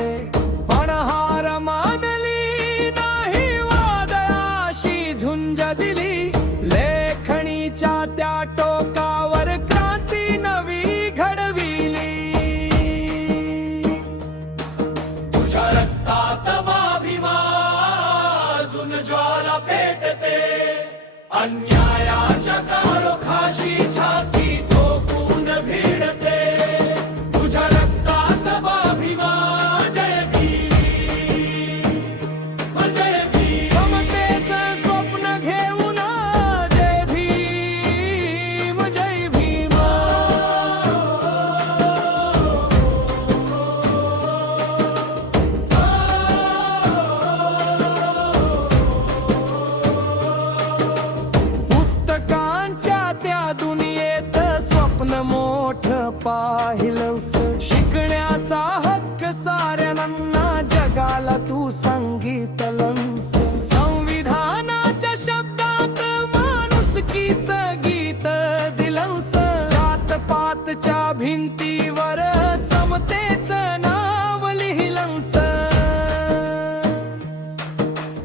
झाले, पण हार मानली नाही, वादळाशी झुंज दिली. लेखणीच्या त्या टोकावर क्रांती नवी घडविली. तुझ्या रक्तात अभिमान ज्वाला पेटते, अन्यायाच्या काळोखाशी छाती ठोकून भिडते. तुझ्या रक्तात अभिमान जय भीम, जय भीम. समतेचं स्वप्न घेऊन जय भीम, जय भीम. पुस्तकांच्या त्या दुनियेत स्वप्न मोठं पाहिलंस, शिकण्याचा हक्क साऱ्यांना जगाला तू सांगितलंस. संविधानाच्या शब्दात माणुसकीचं गीत दिलंस, जातपातच्या भिंतीवर समतेचं नाव लिहिलंस.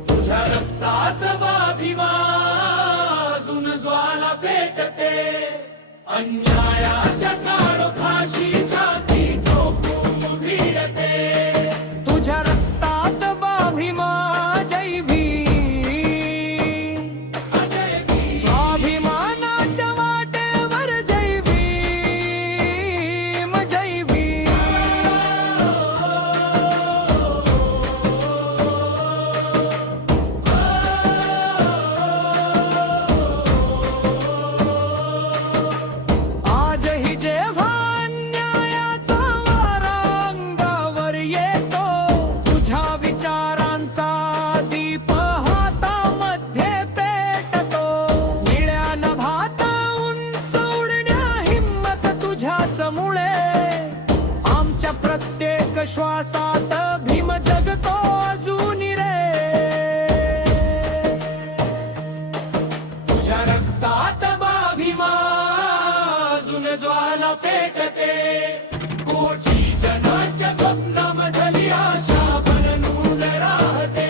तुझ्या रक्तात अभिमान ज्वाला पेटते, अन्यायाच्या काळोखाशी छाती ठोकून भिडते. तुझ्या रक्तात अभिमान जय भीम, जय भीम. स्वाभिमानाच्या वाटेवर जय भीम, जय भीम. आजही जेव्हा अन्यायाचा वारा अंगावर येतो, तुझ्या विचारांचा दीप हातामध्ये पेटतो. निळ्या नभात उंच उडण्या हिम्मत तुझ्याच मुळे, आमच्या प्रत्येक श्वासात भीम जगतो अजूनी रे. तुझ्या रक्तात अभिमान ज्वाला पेटते, कोटी जनांच्या स्वप्नामधली आशा बनून राहते.